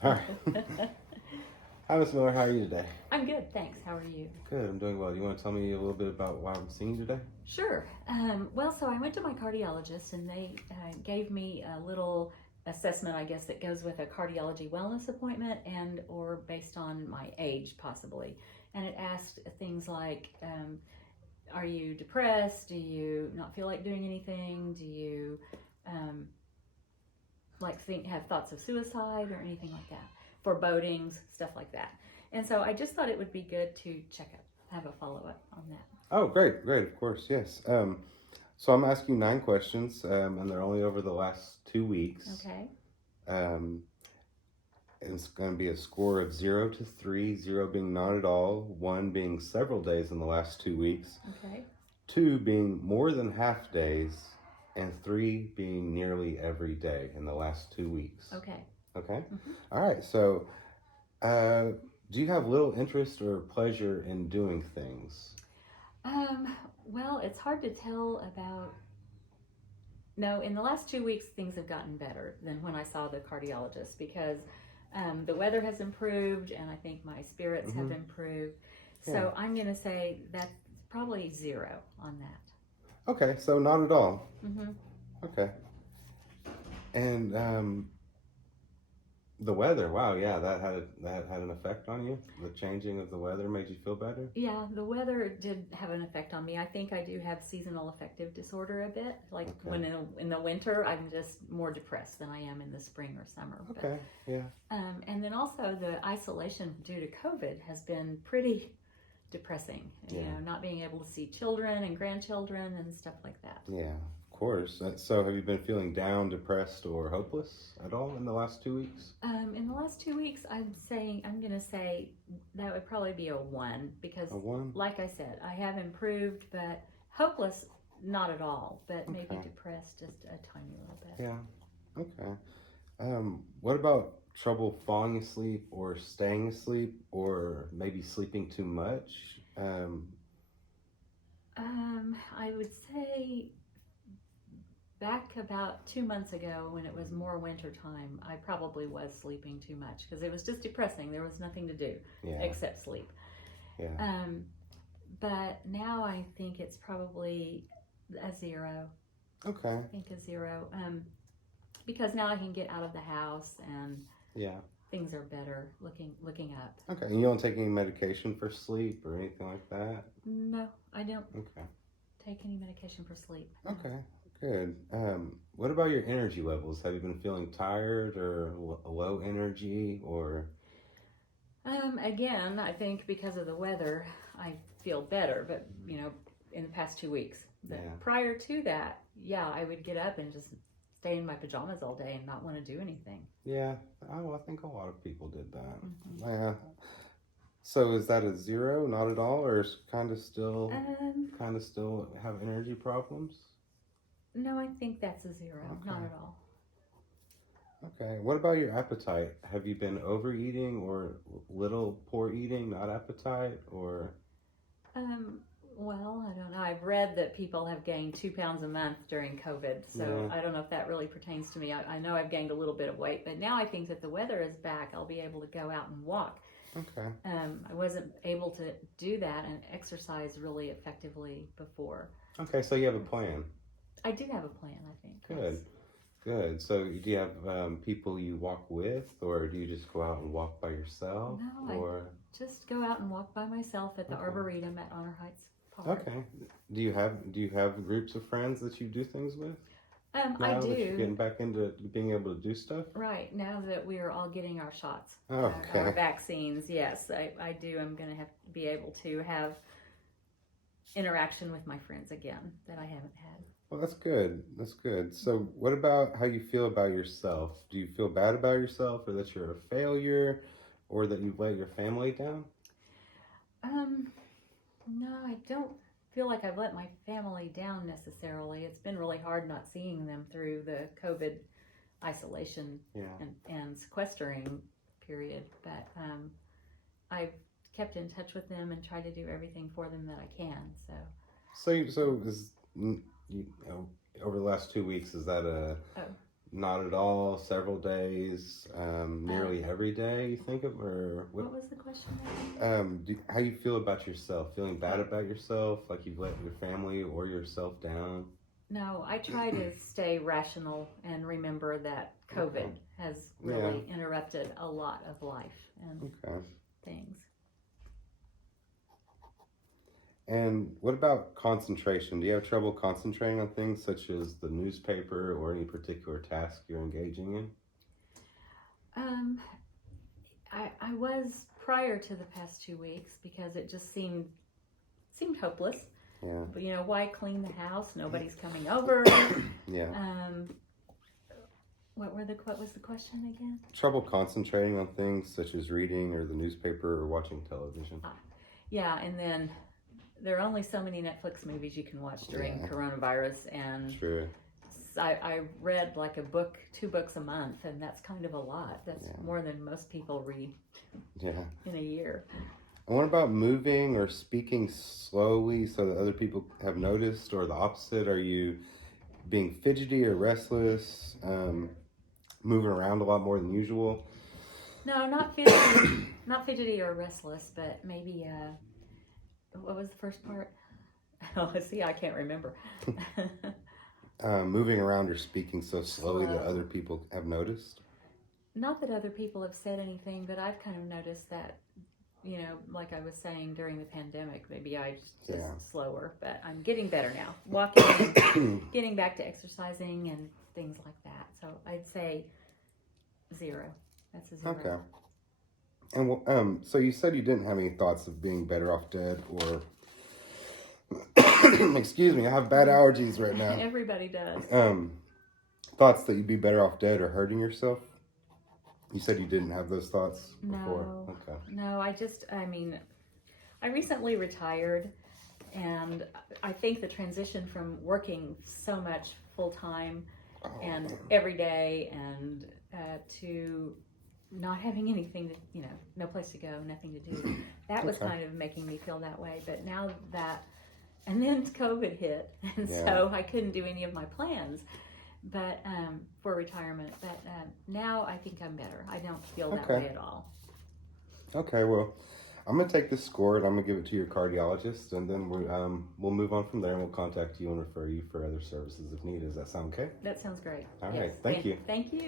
All right. Hi, Miss Miller. How are you today? I'm good, thanks. How are you? Good. I'm doing well. You want to tell me a little bit about why I'm seeing you today? Sure. So I went to my cardiologist and they gave me a little assessment, I guess, that goes with a cardiology wellness appointment and or based on my age, possibly. And it asked things like, are you depressed? Do you not feel like doing anything? Do you have thoughts of suicide or anything like that? Forebodings, stuff like that. And so I just thought it would be good to check up, have a follow-up on that. Oh, great. Of course, yes. So I'm asking you 9 questions, and they're only over the last 2 weeks. Okay. Um, it's going to be a score of 0 to 3, 0 being not at all, 1 being several days in the last 2 weeks, Okay. 2 being more than half days, and 3 being nearly every day in the last 2 weeks. Okay. Okay? Mm-hmm. All right. So, do you have little interest or pleasure in doing things? Well, it's hard to tell about. No, in the last 2 weeks, things have gotten better than when I saw the cardiologist because the weather has improved and I think my spirits have improved. So Yeah. I'm going to say that's probably 0 on that. Okay, so not at all. Mm-hmm. Okay. And the weather, wow, yeah, that had an effect on you. The changing of the weather made you feel better? Yeah, the weather did have an effect on me. I think I do have seasonal affective disorder a bit. Like when in the winter, I'm just more depressed than I am in the spring or summer. Okay, yeah. And then also the isolation due to COVID has been pretty depressing. You know, not being able to see children and grandchildren and stuff like that. Yeah, of course. So have you been feeling down, depressed, or hopeless at all in the last 2 weeks? In the last 2 weeks, I'm going to say that would probably be a 1 because, A 1? like I said, I have improved, but hopeless, not at all, but maybe depressed just a tiny little bit. Yeah, okay. What about trouble falling asleep or staying asleep or maybe sleeping too much? I would say back about 2 months ago when it was more winter time, I probably was sleeping too much because it was just depressing. There was nothing to do except sleep. Yeah. But now I think it's probably a 0. Okay. I think a 0. Because now I can get out of the house and things are better looking up. Okay. And you don't take any medication for sleep or anything like that? No, I don't take any medication for sleep. Okay. Good. What about your energy levels? Have you been feeling tired or low energy or? Again, I think because of the weather, I feel better, but in the past 2 weeks. But prior to that, I would get up and just stay in my pajamas all day and not want to do anything. Yeah. Oh, I think a lot of people did that. Mm-hmm. Yeah. So is that a 0, not at all, or is kind of still have energy problems? No, I think that's a 0, not at all. Okay. What about your appetite? Have you been overeating or little poor eating, not appetite, or? Well, I don't know. I've read that people have gained 2 pounds a month during COVID, so I don't know if that really pertains to me. I know I've gained a little bit of weight, but now I think that the weather is back. I'll be able to go out and walk. Okay. I wasn't able to do that and exercise really effectively before. Okay, so you have a plan. I do have a plan, I think. Good. Yes. Good. So do you have people you walk with, or do you just go out and walk by yourself? No, I just go out and walk by myself at the Arboretum at Honor Heights Park. Okay. Do you have groups of friends that you do things with? I do. That you're getting back into being able to do stuff? Right, now that we are all getting our shots, okay. our vaccines, yes, I do. I'm going to have to be able to have interaction with my friends again that I haven't had. Well, that's good. That's good. So what about how you feel about yourself? Do you feel bad about yourself, or that you're a failure, or that you've let your family down? No, I don't feel like I've let my family down necessarily. It's been really hard not seeing them through the COVID isolation and sequestering period. But I've kept in touch with them and tried to do everything for them that I can. So is over the last 2 weeks, is that Not at all, several days, nearly every day, you think of, or what was the question? how you feel about yourself? Feeling bad about yourself, like you've let your family or yourself down? No, I try to stay rational and remember that COVID has really interrupted a lot of life and things. And what about concentration? Do you have trouble concentrating on things such as the newspaper or any particular task you're engaging in? I was prior to the past 2 weeks because it just seemed hopeless. Yeah. But why clean the house? Nobody's coming over. Yeah. What was the question again? Trouble concentrating on things such as reading or the newspaper or watching television. Yeah, and then there are only so many Netflix movies you can watch during coronavirus, and True. I read like 2 books a month, and that's kind of a lot. That's more than most people read in a year. And what about moving or speaking slowly so that other people have noticed, or the opposite? Are you being fidgety or restless, moving around a lot more than usual? No, not fidgety, not fidgety or restless, but maybe, what was the first part? Oh, see, I can't remember. Moving around or speaking so slowly that other people have noticed? Not that other people have said anything, but I've kind of noticed that, like I was saying during the pandemic, maybe I just slower, but I'm getting better now. Walking and getting back to exercising and things like that. So I'd say 0. That's a 0. Okay. And so you said you didn't have any thoughts of being better off dead or excuse me, I have bad allergies right now. Everybody does. Thoughts that you'd be better off dead or hurting yourself? You said you didn't have those thoughts before? No. Okay. No, I recently retired, and I think the transition from working so much full time and every day and to not having anything to, no place to go, nothing to do, that was kind of making me feel that way. But now that, and then COVID hit, and so I couldn't do any of my plans but for retirement. But now I think I'm better. I don't feel that way at all. Okay, well, I'm going to take this score and I'm going to give it to your cardiologist, and then we'll move on from there, and we'll contact you and refer you for other services if needed. Does that sound okay? That sounds great. All right, thank you. Thank you.